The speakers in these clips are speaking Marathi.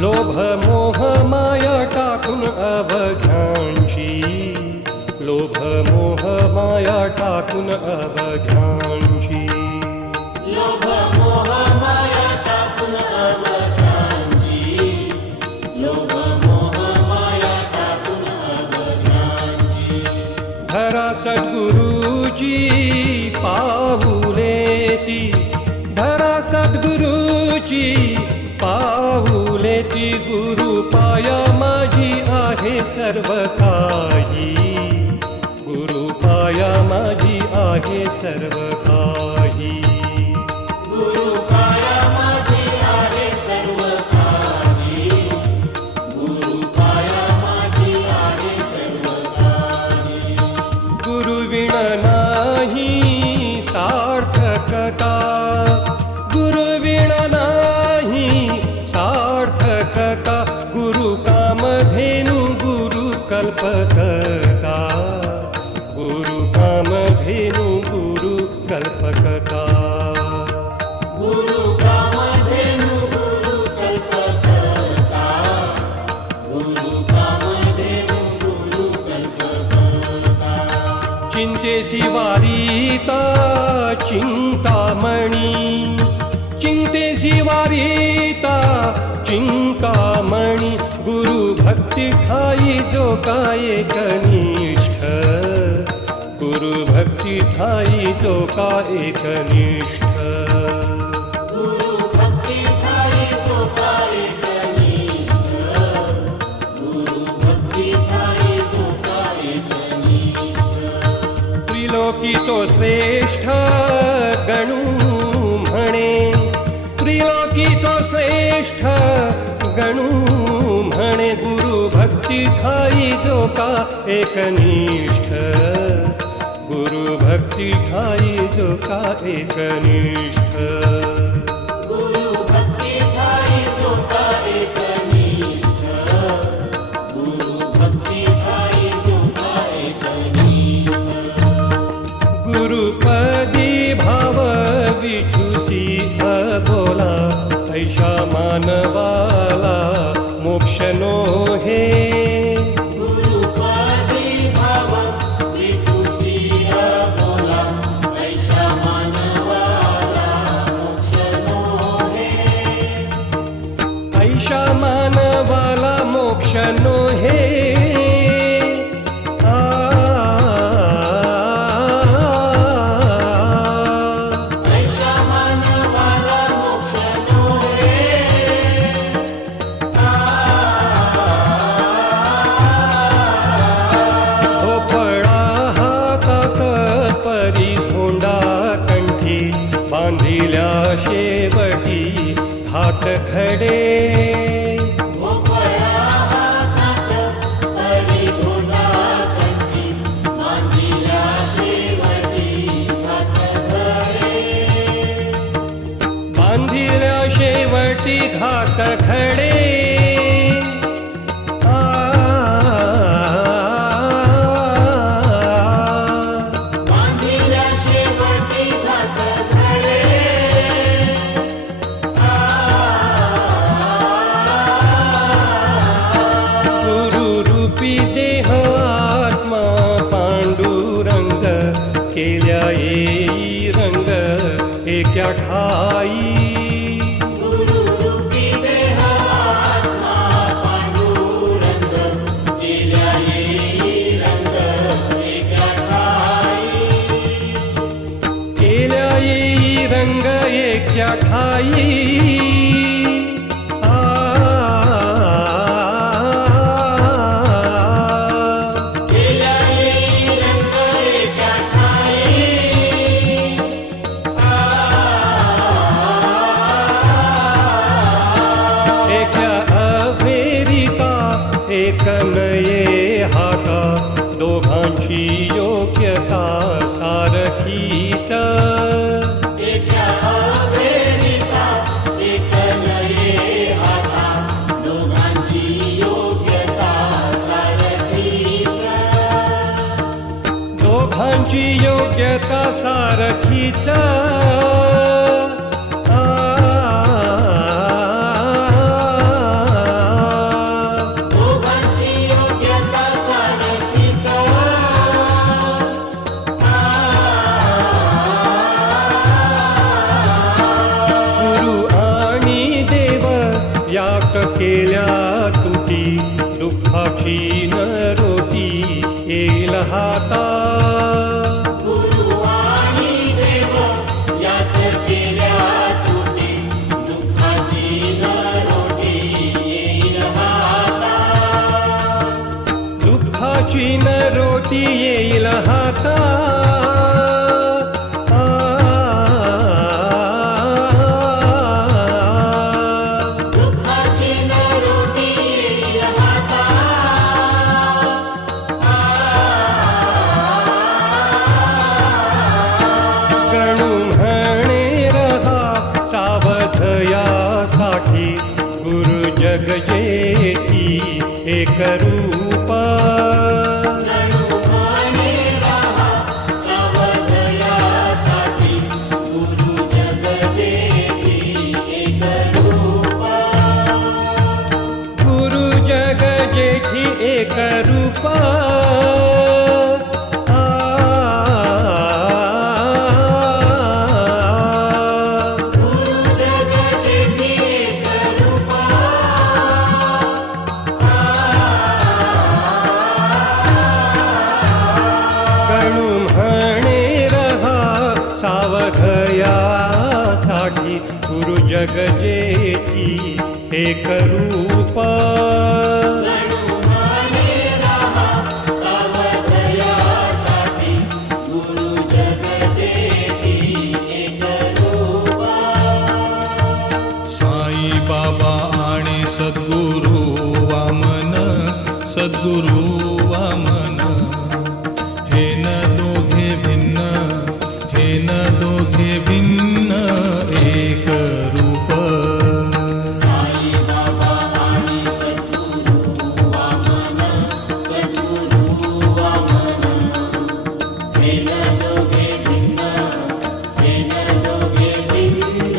लोभ मोह माया टाकून अवघ्यांची, लोभ मोह माया टाकून अवघ्यांची, लोभ मोह माया टाकून अवघ्यांची, लोभ मोह माया टाकून अवघ्यांची. धरा सद्गुरूची पाऊले ती, धरा सद्गुरूची पाऊले ती. गुरु पाया माझी आहे सर्व काही, गुरु पाया माझी आहे सर्व काही. गुरु पाया माझी आहे सर्व काही, गुरु पाया माझी आहे सर्व काही. गुरु विण नाही सार्थकता, गुरु विण नाही सार्थकता. गुरु कामधेनु गुरु कल्पकता, गुरु कामधेनु गुरु कल्पकता. गुरु कामधेनु गुरु कल्पकता, गुरु कामधेनु गुरु कल्पकता. चिंतेची वारीता चिंतामणी, चिंतेची वारीता चिंतामणी. गुरु भक्ती ठाई जो का एकनिष्ठ, गुरु भक्ती ठाई जो का एकनिष्ठ. गुरु भक्ती ठाई जो का एकनिष्ठ, गुरु भक्ती ठाई जो का एकनिष्ठ. त्रिलोकी तो श्रेष्ठ गणू म्हणे, त्रिलोकी तो श्रेष्ठ गणू म्हणे. गुरु भक्ती ठाई जो का एकनिष्ठ, गुरु भक्ती ठाई जो का एकनिष्ठ. गुरु भक्ती ठाई जो का एकनिष्ठ, गुरु भक्ती ठाई जो का एकनिष्ठ. गुरुपदी भाव विठुसी अबोला, ऐशा मानवाला मोक्ष नो हे. गुरुपदी भाव विठुसी अबोला, ऐशा मानवाला मोक्ष नो हे. ऐशा मानवाला मोक्ष नो हे. ऐशा मानवाला मोक्ष नो हे. भोपळा हातात परी धोंडा कंठी, बांधिल्या शेवटी घाट खडे. भोपळा हातात परी धोंडा कंठी, बांधिल्या शेवटी घाट खडे. बांधिल्या शेवटी घाट खडे. बांधिल्या शेवटी घाट खडे. गुरु रूपी देह आत्मा पांडुरंग, केल्या येई रंग एका ठाई. गुरु रूपी देह आत्मा पांडुरंग, केल्या येई रंग एका ठाई. केल्या येई रंग एका ठाई. केल्या येई रंग एका ठाई. एका अभेरिता एक नये हाता, दोघांची योग्यता सारखीच. एका अभेरिता एक नये हाता, दोघांची योग्यता सारखीच. दोघांची योग्यता सारखीच. केल्या तुटी दुःखाची न रोटी येईल हाता गुरु आणि देव यात केल्या तुटी दुःखाची न रोटी येईल हाता दुःखाची न रोटी येईल हाता दुःखाची न रोटी येईल हाता गणू म्हणे रहा सावध यासाठी गुरु जग जेठी एक रूप गणू म्हणे रहा सावध यासाठी गुरु जग जेठी एक रूप गुरु जग जेठी एक रूप गुरु जग जेठी एक रूप गणू म्हणे रहा सावध यासाठी गुरु जग जेठी एक रूप गणू म्हणे रहा सावध यासाठी गुरु जग जेठी एक रूप साई बाबा आणि सद्गुरु वामन सद्गुरु वामन हे न दोघे भिन्न हे न दोघे भिन्न एक रूप साई बाबा आणि सद्गुरु वामन सद्गुरु वामन हे न दोघे भिन्न हे न दोघे भिन्न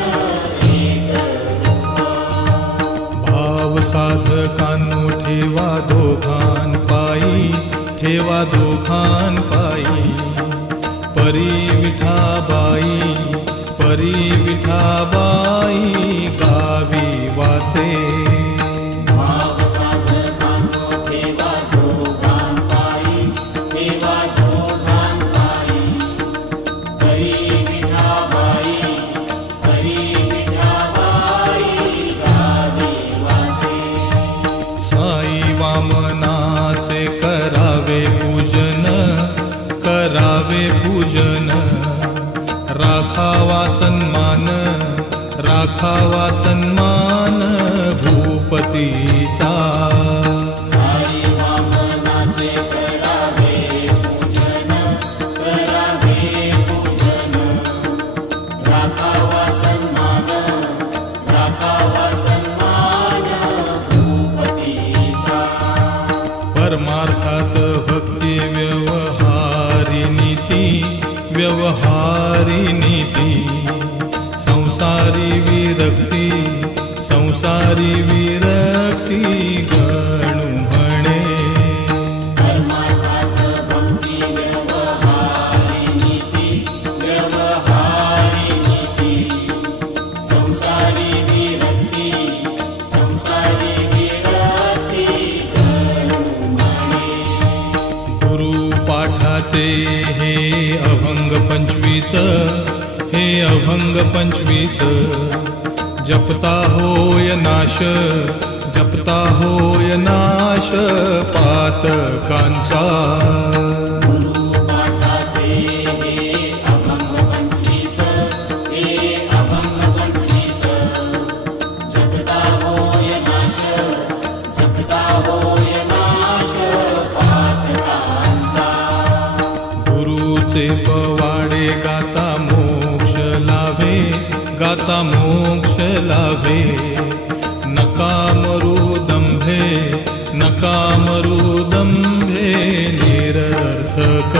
एक भाव साधकांनो ठेवा दोघां पायी ठेवा दोघां पायी परी विठाबाई गावी वाचे भाव साधकांनो ठेवा दोघां पायी ठेवा दोघां पायी परी विठाबाई गावी वाचे साई वामनाचे करावे पूजन राखावा सन्मान भूपतीचा साई वामनाचे करावे पूजन राखावा सन्मान भूपतीचा परमार्थात भक्ती व्यवहारी नीती संसारी विरक्ती गणू म्हणे परमार्थात भक्ती व्यवहारी नीती संसारी विरक्ती गणू म्हणे गुरुपाठाचे हे अभंग पंचवीस जपता होय नाश पातकांचा गुरुपाठाचे हे अभंग पंचवीस जपता होय नाश पातकांचा गुरुचे पवाडे गाता मोक्ष लाभे नका मरू दंभे निरर्थक